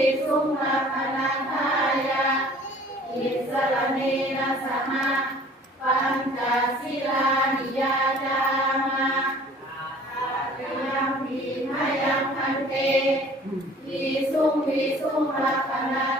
ติสุมาพนันายอิสรเมนะสมปัญจศิลานิยาจามาอายังพีมายังพันเตสุงวิสุงรักนา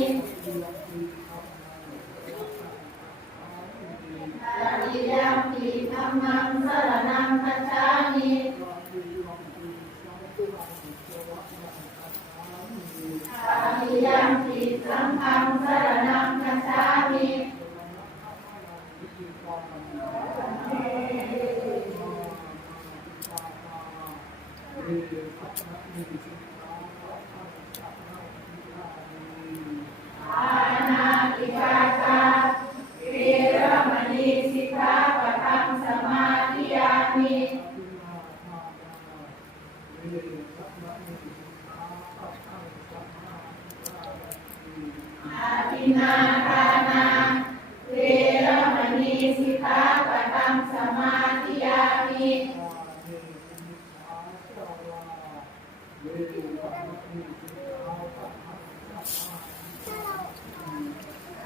你。 มาปานาเวรมณีสิกขาปะตัสมาธิยามิ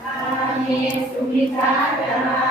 อาเสุมิทาจ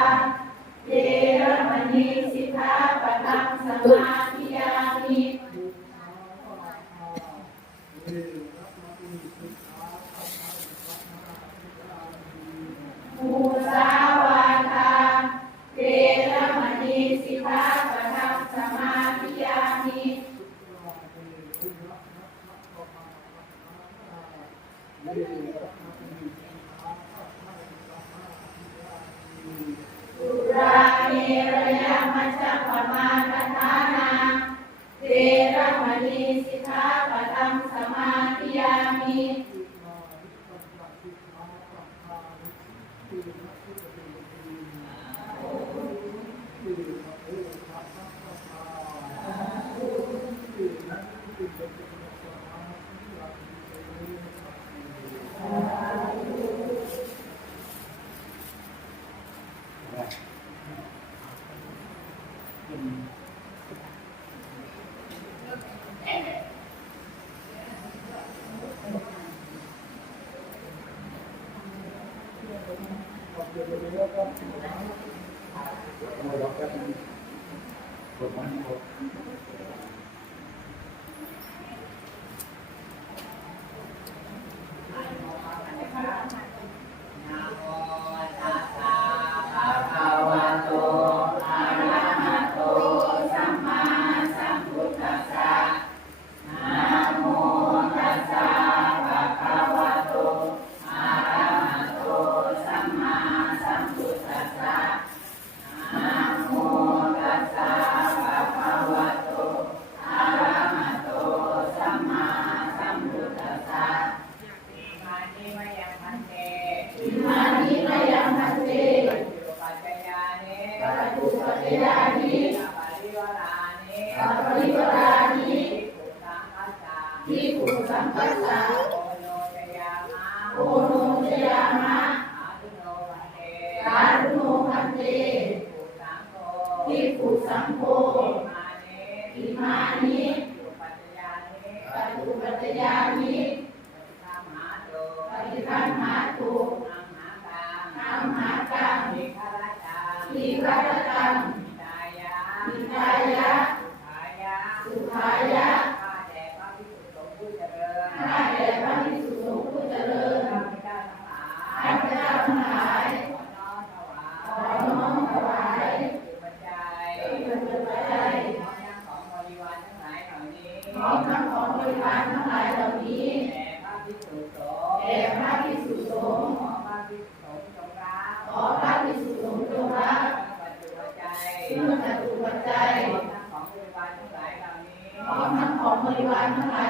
嗯。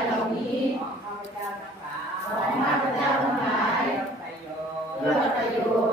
เหล่านี้ของข้าพเจ้าทั้งหลายเพื่อประโยชน์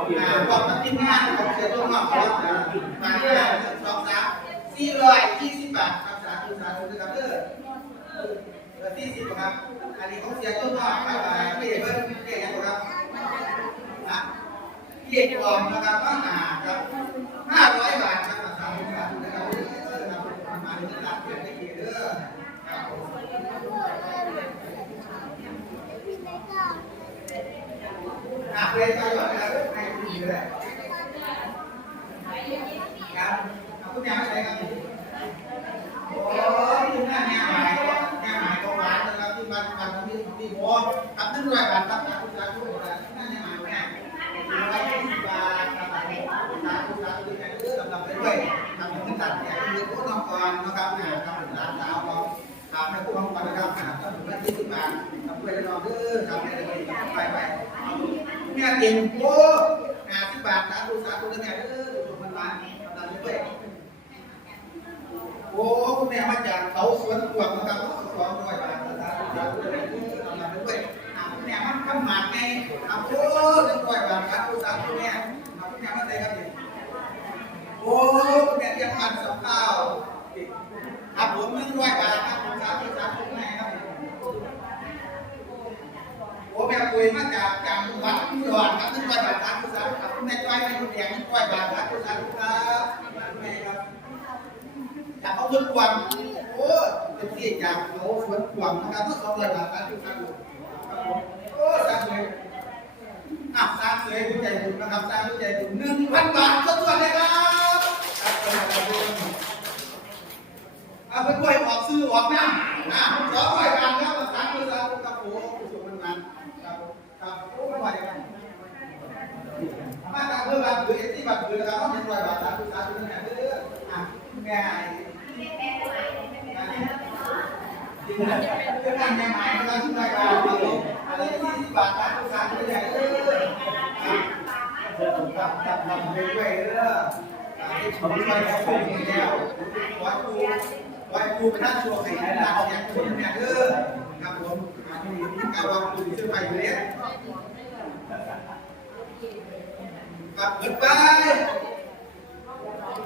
ครับอันนี้อ่าบอกกับทีมงานของเสียตัวหมากครับมาห้าสองสามสี่ร้อยยี่สิบบาทครับสาธุสาธุนะครับเด้อที่สิบครับ อันนี้ของเสียต้นว่าครับอ่าพี่เอกเบิ้ลพี่เอกยังครับนะพี่เอกออมนะครับว่าหาครับห้าร้อยบาทครับสาธุสาธุนะครับเออครับมาในตลาดเพื่อนได้เด้อครับผมอะเรียนไปก่อนนะครับ ให้ดีเลยครับเอาคุณแม่มาใช้ครับโอ้ยคุณแม่แม่หมายแม่หมายของหวานนะครับที่บ้านบ้านของพี่พี่โบครับหนึ่งร้อยบาทครับนะคุณตาคุณโบนะแม่แม่หมายแม่หนึ่งร้อยยี่สิบบาทครับคุณตาคุณตาคุณแม่เออลำดับไปด้วยทำเป็นตัดเนี่ยคือผู้น้องก่อนนะครับนะครับร้านสาวของทำให้ผู้น้องก่อนนะครับครับถึงละยี่สิบบาททำด้วยน้องเด้อทำให้เลยไปไปแม่เต็มโอ้ห้าสิบบาทสาธุสาธุแม่เด้อถูกมันมาทำตามไปด้วย โอ้คุณแม่มาจากเขาสวนกวางนะครับสองร้อยบาทนะครับเราด้วยเราทำด้วยอ่าคุณแม่มันคำหมากไงครับโอ้หนึ่งร้อยบาทครับคุณสาวคุณแม่มาคุณแม่มาใส่ครับดิโอ้คุณแม่เตรียมพันสับข้าวครับผมหนึ่งร้อยบาทครับคุณสาวคุณสาวคุณแม่ครับโอ้แม่คุยมาจากจังหวัดอุ ก้อยบาทครับคุณสาวครับคุณแม่จ้อยแม่คุณแดงหนึ่งร้อยบาทครับคุณสาวครับคุณแม่ครับจากเขาสวนกวางโอ้เป็นที่จากเขาสวนกวางนะครับทั้งสองเลยบาทสาธุสาธุครับผมโอ้สางเลยอะสร้างเลยผู้ใจบุญนะครับสร้างผู้ใจบุญหนึ่งพันบาทก็ตัวเลยครับครับผมเอาไปกล้วยออกซื้อออกน้ำอะสองร้อยบาครับสาธุสาธุครับผมผู้ชมมันมันครับครับโอ้ไม่ไหวกัน มาจากเพื่อนบ้านหรือเอที่บ้านหรือนะครับต้องเป็นรอยบาทสาธุสาธุนะเด้ออะแม่ที่ไหนก็นั่งในหมายนะครับที่รายการครับผมอะไรที่สิบบาทครับทุกท่านที่ไหนเออครับครับทำเรื่อยๆเด้อที่ชมไปแล้วผมแล้ววัดกูวัดกูเป็นท่านชัวร์ให้หนักอย่างคุณเนี่ยเด้อครับผมการวางปืนเชื่อไปเนี่ย ครับเปิดไป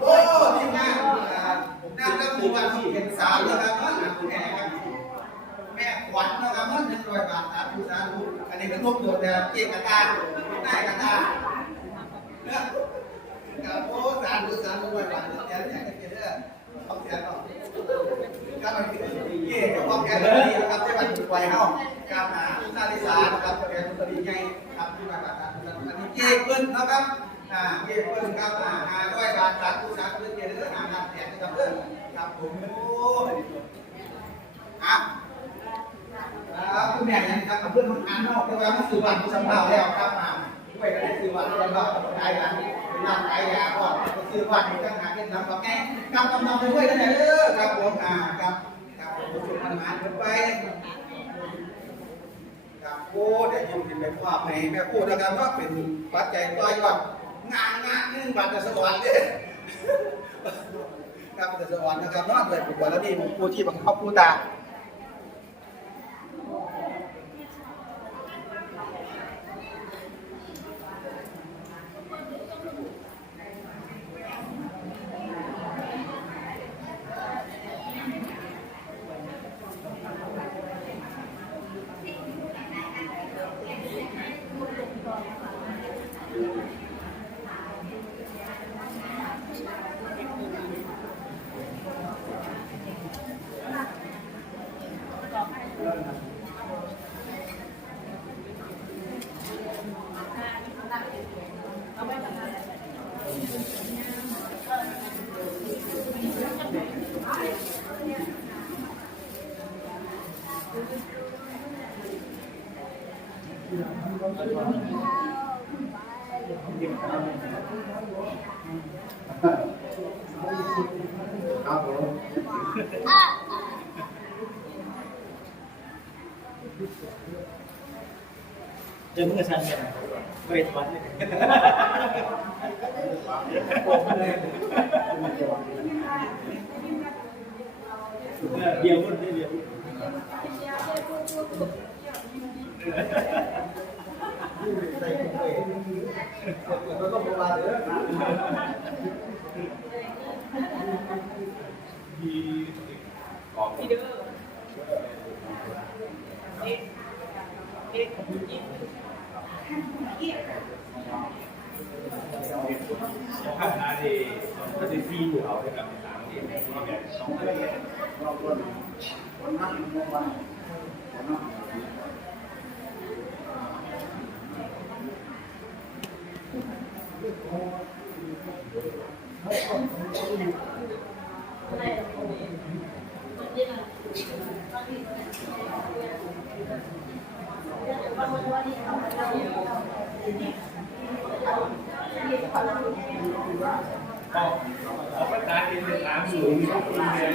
โอ้ทีมงานผมนั่งแล้วผมีวันที่เป็นสาวแล้วครับแม่ครับแม่ขวัญนะครับมันหนึ่งร้อยบาทสาธุสาธุอันนี้ก็รวบรวมแล้วเกี่ยวกับการได้กันได้นะครับโอ้สาธุสาธุร้อยบาทเดี๋ยวเนี่ยเดี๋ยวเนี่ยต้องเสียต่อครับมันเกี่ยวกับความแก่ดีนะครับที่มันถูกไว้เฮาการหานาฬิกานะครับแก่ตัวดีไงครับที่มาบาทอัน เกี่ยวกันนะครับอ่าเกี่ยวกันครับอ่าหาร้อยบาทสาธุสาธุเกี่ยวกับงานแจกนะครับเด้อครับผมโอ้อะครับคุณแม่ยังครับกับเพื่อนของอันนอกแต่ว่ามันสื่อวันสัมภาษณ์แล้วครับมาไปได้สื่อวันแล้วก็ไอ้กันร่างกายยาก็สื่อวันในการหาเงินทำกับแกงกำกำนำไปด้วยกันเลยครับผมอ่าครับครับผมสุขมันมาไป ครับโอ้เดี๋ยวยิ้มเป็นแบบว่าให้แม่พูดนะครับว่าเป็นปัจจัยต่อยอดงานงานนึงบัตรสวรรค์เลยครับบัตรสวรรค์นะครับนอกจากบุคคลแล้วนี่ผมผู้ที่บังคับผู้ตา ครับผมเจอเมื่อชันกันเวทวันเลย ดีเด้อ เอาประกาศเป็นถามสูงต้องเรียน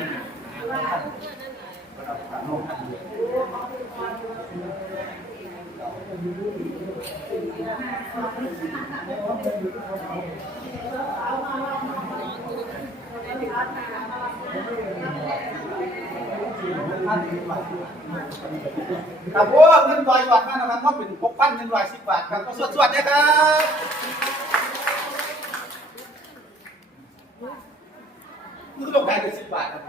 ครับโอ้เงินลอยบาทมากนะครับก็เป็นหกพันเงินลอยสิบบาทครับก็สวดสวดนะครับนี่ก็ลงการเลยสิบบาทครับ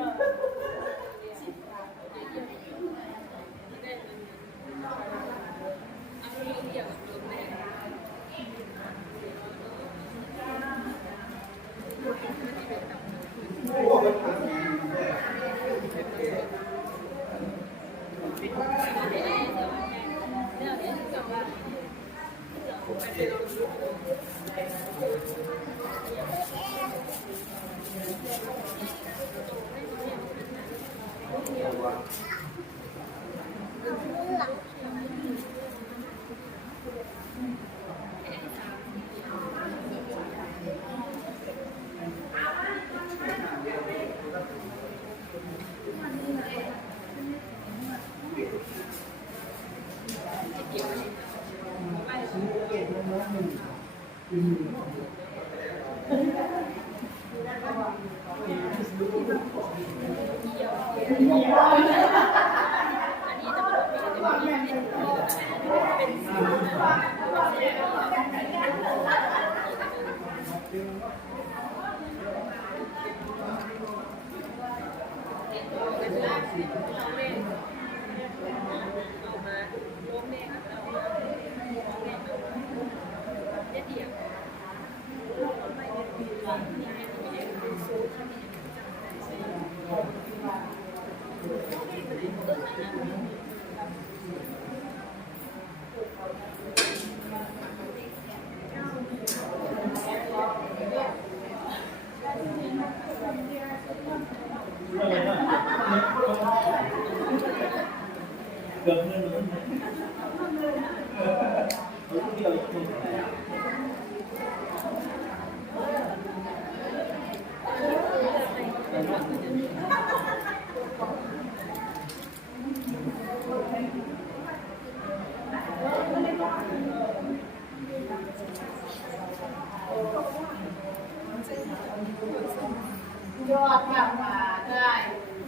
อดกลับมาได้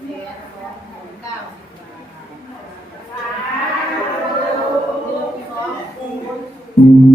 แสนสองหมื่นเก้าสิบบาทสาธุสองศูน